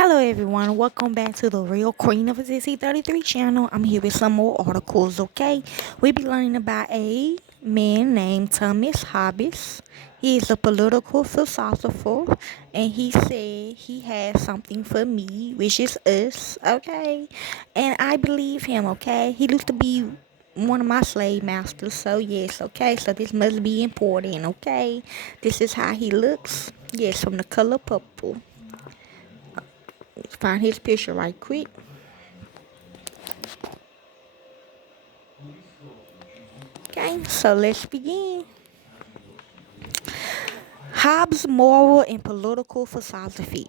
Hello everyone, welcome back to the Real Queen of the CC33 channel. I'm here with some more articles, okay? We'll be learning about a man named Thomas Hobbes. He is a political philosopher, and he said he has something for me, which is us, okay? And I believe him, okay? He used to be one of my slave masters, so yes, okay? So this must be important, okay? This is how he looks, yes, from the color purple. Find his picture right quick. Okay, so let's begin. Hobbes' moral and political philosophy.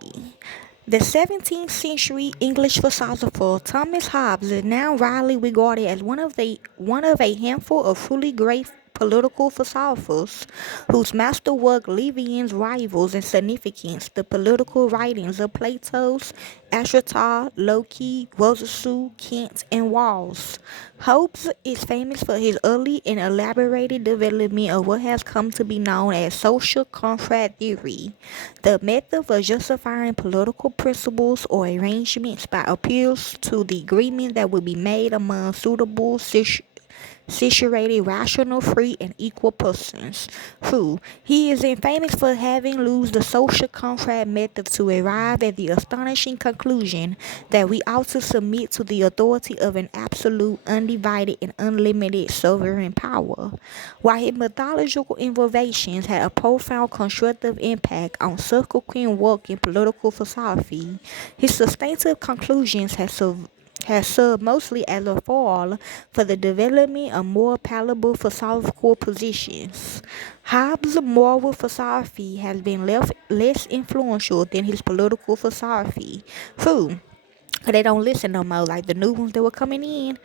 The 17th century English philosopher Thomas Hobbes is now widely regarded as one of a handful of truly great political philosophers whose masterwork Levian's rivals in significance the political writings of Plato's Aristotle, Locke, Rousseau, Kant, and Walls. Hobbes is famous for his early and elaborated development of what has come to be known as social contract theory, the method for justifying political principles or arrangements by appeals to the agreement that will be made among suitable situated, rational, free, and equal persons. Who he is famous for having used the social contract method to arrive at the astonishing conclusion that we ought to submit to the authority of an absolute, undivided, and unlimited sovereign power. While his methodological innovations had a profound constructive impact on subsequent work in political philosophy, his substantive conclusions has served mostly as a foil for the development of more palatable philosophical positions. Hobbes' moral philosophy has been less influential than his political philosophy. Who? They don't listen no more, like the new ones that were coming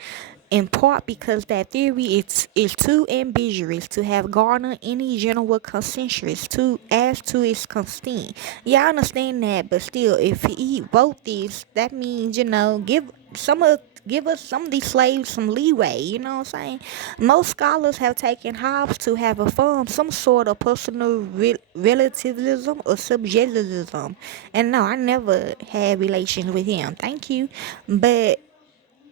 in part because that theory is too ambiguous to have garnered any general consensus to as to its consent. Yeah, I understand that, but still, if he wrote this, that means give us some of these slaves some leeway. You know what I'm saying? Most scholars have taken Hobbes to have affirmed some sort of personal relativism or subjectivism, and no, I never had relations with him. Thank you, but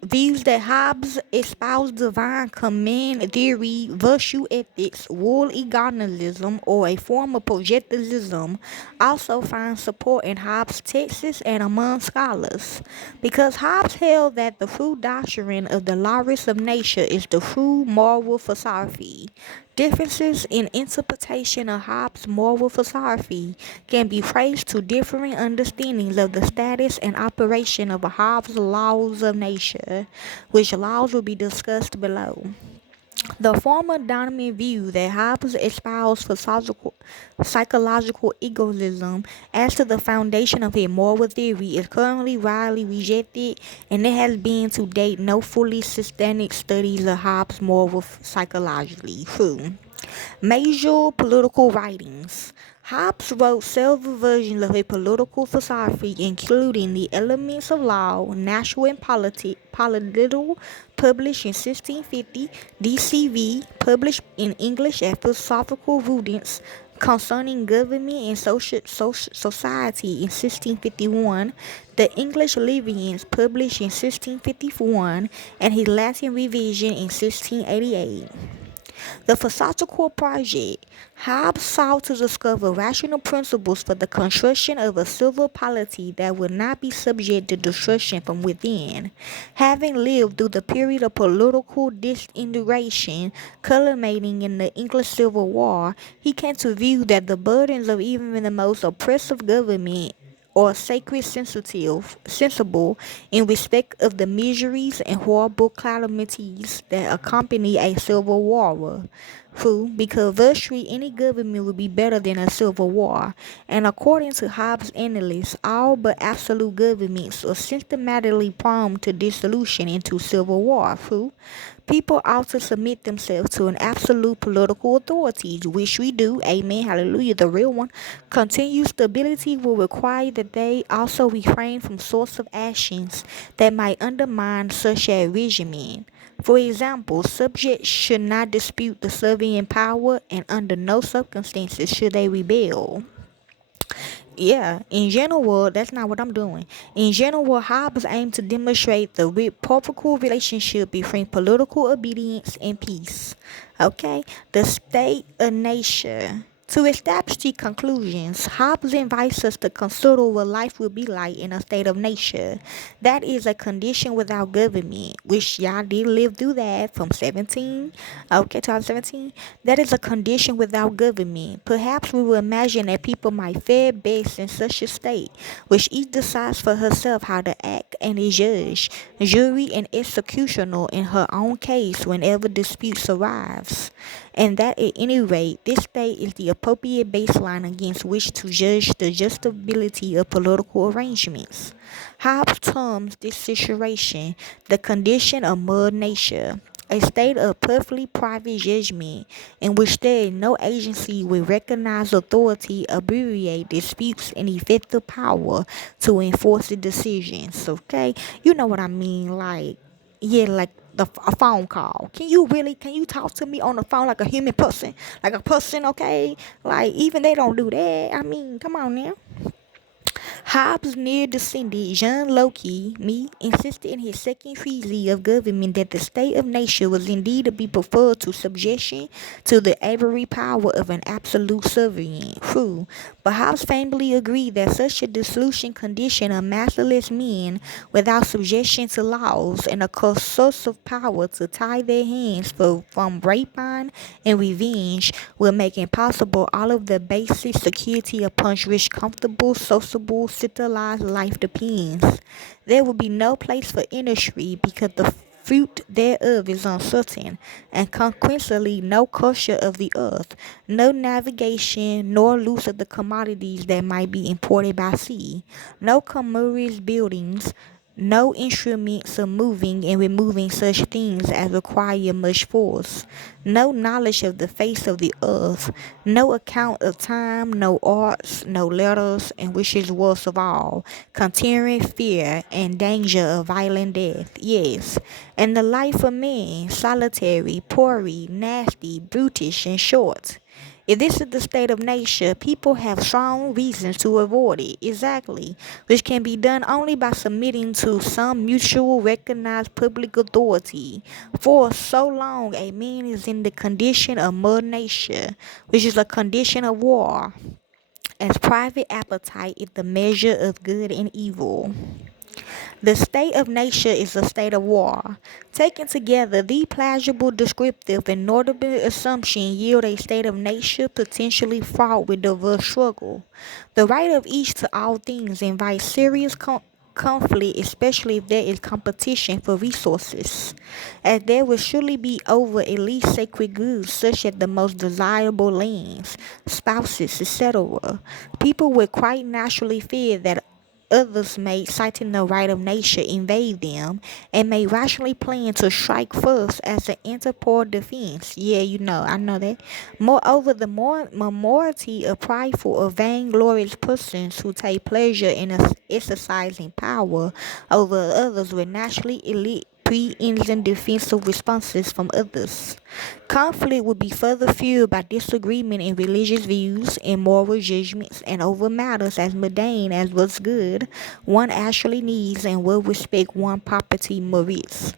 views that Hobbes espoused divine command theory, virtue ethics, world egotism, or a form of projectivism also find support in Hobbes' texts and among scholars. Because Hobbes held that the true doctrine of the laws of nature is the true moral philosophy. Differences in interpretation of Hobbes' moral philosophy can be traced to differing understandings of the status and operation of Hobbes' laws of nature, which laws will be discussed below. The former dominant view that Hobbes espoused for psychological egoism as to the foundation of his moral theory is currently widely rejected, and there has been to date no fully systematic studies of Hobbes' moral psychologically. True. Major political writings. Hobbes wrote several versions of a political philosophy, including The Elements of Law, Natural and Political, published in 1650, DCV, published in English as Philosophical Rudiments Concerning Government and Society in 1651, the English Levians, published in 1651, and his Latin revision in 1688. The philosophical project. Hobbes sought to discover rational principles for the construction of a civil polity that would not be subject to destruction from within. Having lived through the period of political disintegration culminating in the English Civil War, he came to view that the burdens of even the most oppressive government or sacred sensible in respect of the miseries and horrible calamities that accompany a civil war. Who, because virtually any government would be better than a civil war, and according to Hobbes' analysts, all but absolute governments are systematically prone to dissolution into civil war. Who, people ought to submit themselves to an absolute political authority, which we do, amen, hallelujah, the real one. Continued stability will require that they also refrain from sorts of actions that might undermine such a regimen. For example, subjects should not dispute the sovereign power, and under no circumstances should they rebel. Yeah, in general, that's not what I'm doing. In general, Hobbes aimed to demonstrate the reciprocal relationship between political obedience and peace. Okay, the state of nature. To establish the conclusions, Hobbes invites us to consider what life would be like in a state of nature. That is a condition without government, which y'all did live through that from 2017. That is a condition without government. Perhaps we will imagine that people might fare best in such a state, which each decides for herself how to act and is judge, jury, and executioner in her own case whenever disputes arise. And that at any rate, this state is the appropriate baseline against which to judge the justability of political arrangements. Hobbes terms this situation the condition of mud nature, a state of perfectly private judgment in which there is no agency with recognized authority, abbreviate disputes, and effective power to enforce the decisions. Okay, you know what I mean? Like, yeah, like a phone call. Can you talk to me on the phone like a human person, like a person? Okay, like even they don't do that. I mean, come on now. Hobbes' near descendant John Locke insisted in his second thesis of government that the state of nature was indeed to be preferred to subjection to the arbitrary power of an absolute sovereign. True, but Hobbes famously agreed that such a dissolution condition of masterless men without subjection to laws and a coercive power to tie their hands from rapine and revenge will make impossible all of the basic security upon which comfortable, sociable, civilized life depends. There will be no place for industry because the fruit thereof is uncertain, and consequently no culture of the earth, no navigation nor loose of the commodities that might be imported by sea, no commercial buildings, no instruments of moving and removing such things as require much force, no knowledge of the face of the earth, no account of time, no arts, no letters, and which is worst of all, continuing fear and danger of violent death. Yes, and the life of man, solitary, poorly, nasty, brutish, and short. If this is the state of nature, people have strong reasons to avoid it, exactly, which can be done only by submitting to some mutual recognized public authority. For so long a man is in the condition of mud nature, which is a condition of war, as private appetite is the measure of good and evil. The state of nature is a state of war. Taken together, the plausible, descriptive, and notable assumption yield a state of nature potentially fraught with diverse struggle. The right of each to all things invites serious conflict, especially if there is competition for resources, as there will surely be over at least sacred goods such as the most desirable lands, spouses, etc. People would quite naturally fear that others may, citing the right of nature, invade them, and may rationally plan to strike first as an interpol defense. Yeah, I know that. Moreover, the minority of prideful or vainglorious persons who take pleasure in exercising power over others will naturally elicit pre-engine defensive responses from others. Conflict would be further fueled by disagreement in religious views and moral judgments and over matters as mundane as what's good one actually needs and what respect one property merits.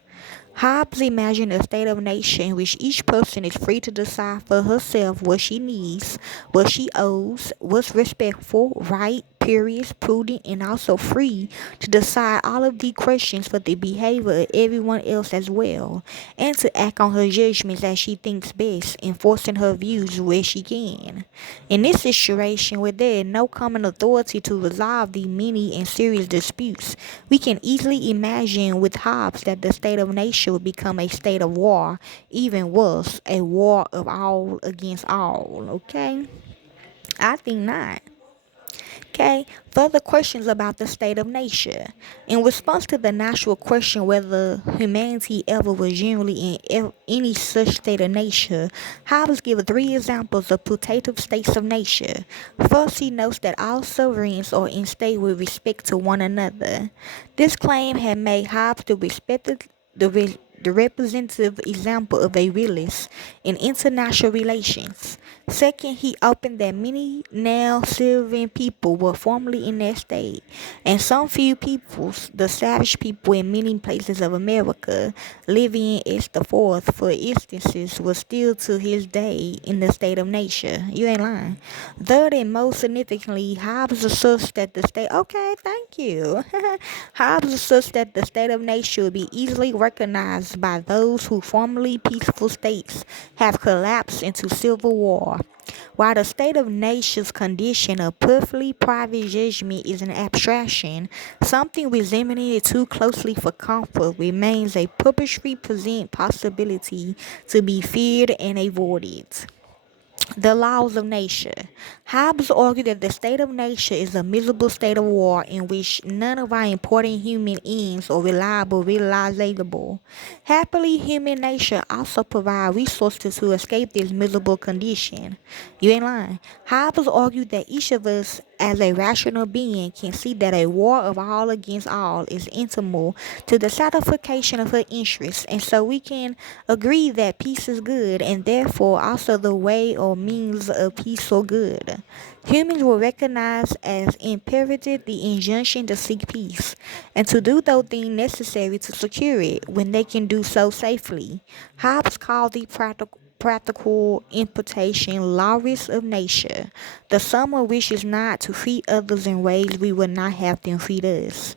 Hobbes imagined a state of nature in which each person is free to decide for herself what she needs, what she owes, what's respectful, right, curious, prudent, and also free to decide all of these questions for the behavior of everyone else as well, and to act on her judgments as she thinks best, enforcing her views where she can. In this situation, where there is no common authority to resolve the many and serious disputes, we can easily imagine with Hobbes that the state of nature would become a state of war, even worse, a war of all against all. Okay? I think not. Okay, further questions about the state of nature. In response to the natural question whether humanity ever was genuinely in any such state of nature, Hobbes gives three examples of putative states of nature. First, he notes that all sovereigns are in state with respect to one another. This claim had made Hobbes the the representative example of a realist in international relations. Second, he opened that many now serving people were formerly in that state, and some few peoples, the savage people in many places of America, living as the fourth, for instances, was still to his day in the state of nature. You ain't lying. Third and most significantly, Hobbes asserts that the state. Okay, thank you. Hobbes asserts that the state of nature will be easily recognized by those who formerly peaceful states have collapsed into civil war. While the state of nature's condition of perfectly private judgment is an abstraction, something resembling it too closely for comfort remains a purposely present possibility to be feared and avoided. The laws of nature. Hobbes argued that the state of nature is a miserable state of war in which none of our important human ends are realizable. Happily, human nature also provides resources to escape this miserable condition. You ain't lying. Hobbes argued that each of us as a rational being can see that a war of all against all is integral to the satisfaction of her interests, and so we can agree that peace is good, and therefore also the way or means of peace are good. Humans will recognize as imperative the injunction to seek peace, and to do those things necessary to secure it when they can do so safely. Hobbes called the practical imputation laws of nature, the sum of which is not to treat others in ways we would not have them treat us.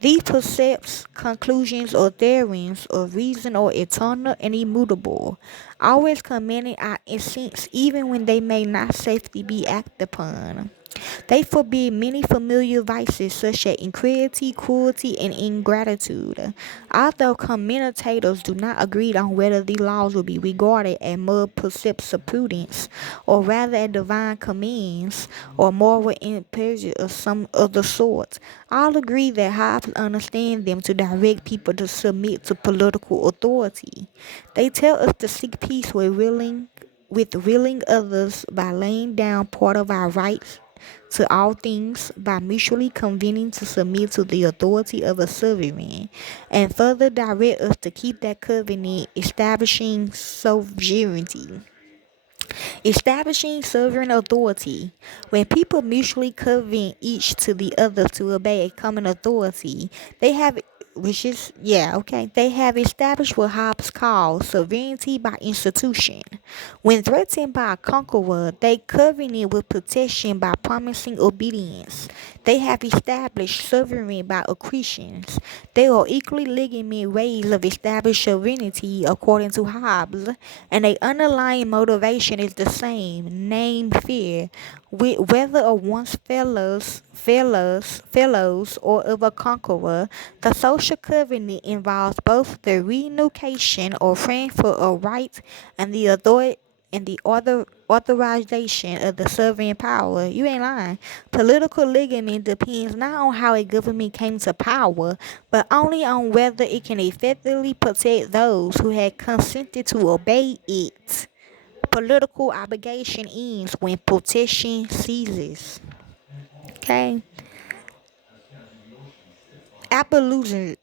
These precepts, conclusions, or theorems of reason are eternal and immutable, always commanding our essence even when they may not safely be acted upon. They forbid many familiar vices such as incredulity, cruelty, and ingratitude. Although commentators do not agree on whether these laws will be regarded as mere precepts of prudence, or rather as divine commands, or moral imperatives of some other sort, all agree that Hobbes understands them to direct people to submit to political authority. They tell us to seek peace with willing others by laying down part of our rights to all things, by mutually convening to submit to the authority of a sovereign, and further direct us to keep that covenant, establishing sovereign authority. When people mutually covenant each to the other to obey a common authority, they have they have established what Hobbes calls sovereignty by institution. When threatened by a conqueror, they covenant with protection by promising obedience. They have established sovereignty by accretions. They are equally legitimate ways of establishing sovereignty according to Hobbes, and the underlying motivation is the same, named fear, whether of one's fellows or of a conqueror. The social covenant involves both the renunciation or transfer of rights and the authorization of the sovereign power. You ain't lying. Political ligament depends not on how a government came to power, but only on whether it can effectively protect those who had consented to obey it. Political obligation ends when protection ceases. Okay? Absolutism.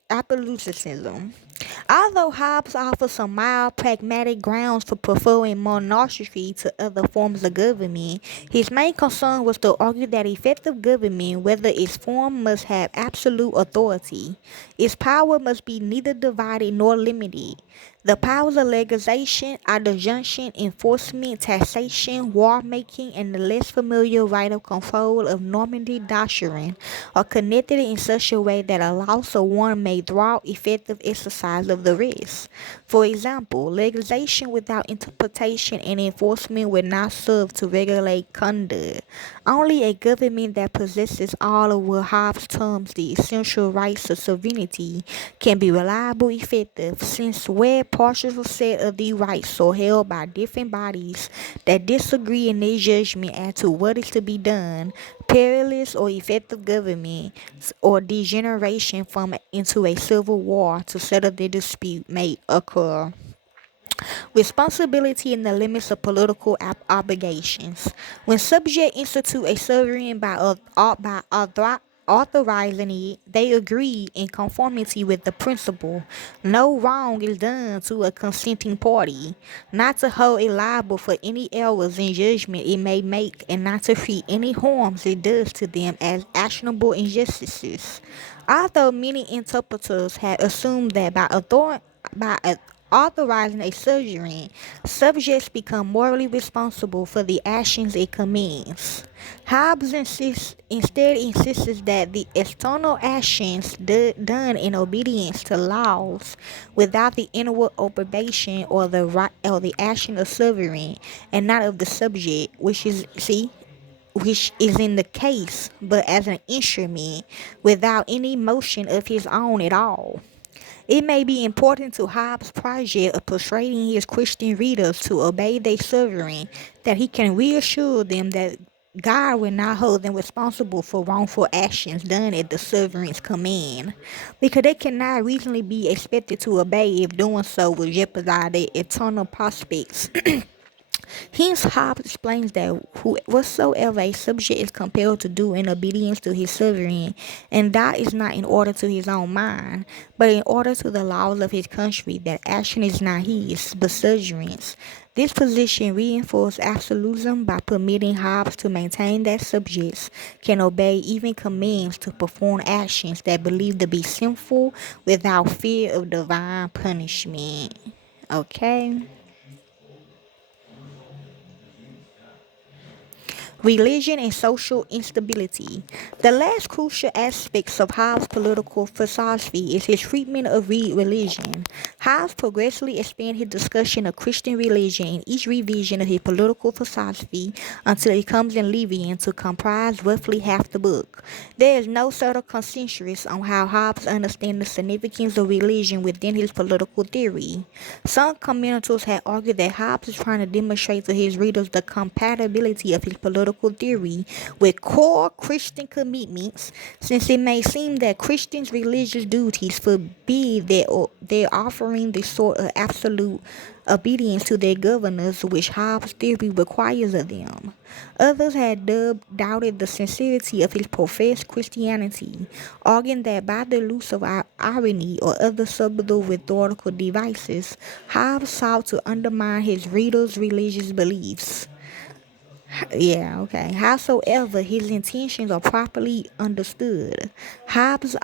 Although Hobbes offers some mild pragmatic grounds for preferring monarchy to other forms of government, his main concern was to argue that effective government, whether its form, must have absolute authority. Its power must be neither divided nor limited. The powers of legislation, adjunction, enforcement, taxation, war making, and the less familiar right of control of Normandy doctrine are connected in such a way that allows so one may thwart effective exercise of the rest. For example, legislation without interpretation and enforcement will not serve to regulate conduct. Only a government that possesses all of what Hobbes terms the essential rights of sovereignty can be reliable, effective, since where partial set of these rights are held by different bodies that disagree in their judgment as to what is to be done, perilous or effective government or degeneration from into a civil war to settle the dispute may occur. Responsibility in the limits of political obligations. When subject institute a sovereign by authorizing it, they agree in conformity with the principle. No wrong is done to a consenting party, not to hold it liable for any errors in judgment it may make, and not to treat any harms it does to them as actionable injustices. Although many interpreters have assumed that by authorizing a sojourn, subjects become morally responsible for the actions it commends. Hobbes instead insists that the external actions done in obedience to laws without the inward approbation or the right or the action of sovereign and not of the subject, which is in the case, but as an instrument without any motion of his own at all. It may be important to Hobbes' project of persuading his Christian readers to obey their sovereign that he can reassure them that God will not hold them responsible for wrongful actions done at the sovereign's command, because they cannot reasonably be expected to obey if doing so would jeopardize their eternal prospects. Hence, Hobbes explains that whatsoever a subject is compelled to do in obedience to his sovereign, and that is not in order to his own mind, but in order to the laws of his country, that action is not his, but sovereign's. This position reinforces absolutism by permitting Hobbes to maintain that subjects can obey even commands to perform actions that believe to be sinful without fear of divine punishment. Okay? Religion and social instability. The last crucial aspects of Hobbes' political philosophy is his treatment of religion. Hobbes progressively expanded his discussion of Christian religion in each revision of his political philosophy until it comes in Levian to comprise roughly half the book. There is no certain consensus on how Hobbes understands the significance of religion within his political theory. Some commenters have argued that Hobbes is trying to demonstrate to his readers the compatibility of his political theory with core Christian commitments, since it may seem that Christians' religious duties forbid their offering the sort of absolute obedience to their governors which Hobbes' theory requires of them. Others had doubted the sincerity of his professed Christianity, arguing that by the use of irony or other subtle rhetorical devices, Hobbes sought to undermine his readers' religious beliefs. Yeah, okay. Howsoever his intentions are properly understood, Hobbes'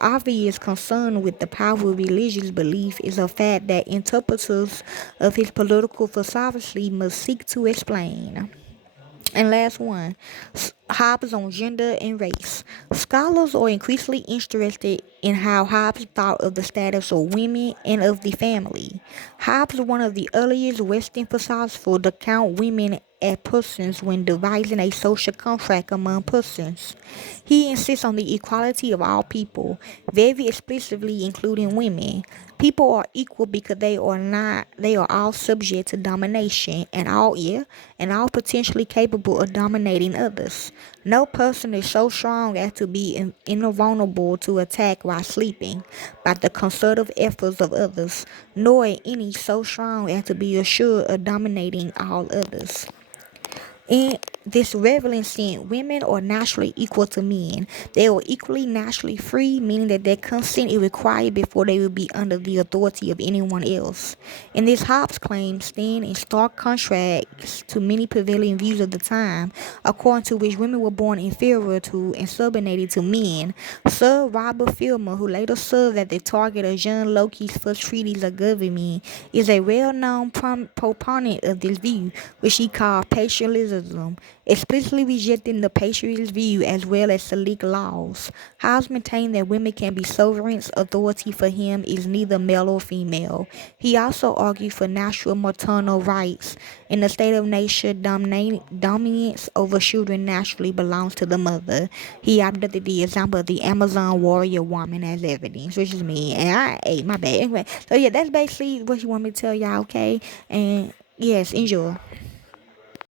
obvious concern with the power of religious belief is a fact that interpreters of his political philosophy must seek to explain. And last one, Hobbes on gender and race. Scholars are increasingly interested in how Hobbes thought of the status of women and of the family. Hobbes, one of the earliest Western philosophers to count women as persons when devising a social contract among persons. He insists on the equality of all people, very explicitly including women. People are equal because they are all subject to domination and all potentially capable of dominating others. No person is so strong as to be invulnerable to attack while sleeping by the concerted efforts of others, nor any so strong as to be assured of dominating all others. In this relevant sense, women are naturally equal to men. They are equally naturally free, meaning that their consent is required before they will be under the authority of anyone else. And this Hobbes claim stand in stark contrast to many prevailing views of the time, according to which women were born inferior to and subordinated to men. Sir Robert Filmer, who later served as the target of John Locke's first treatise of government, is a well-known proponent of this view, which he called patrialism, explicitly rejecting the patriarchal view as well as select laws. Hobbes maintained that women can be sovereign. Authority for him is neither male or female. He also argued for natural maternal rights. In the state of nature, dominance over children naturally belongs to the mother. He adopted the example of the Amazon warrior woman as evidence, which is me. And I ate my bad. Anyway, so yeah, that's basically what you want me to tell y'all, okay? And yes, enjoy.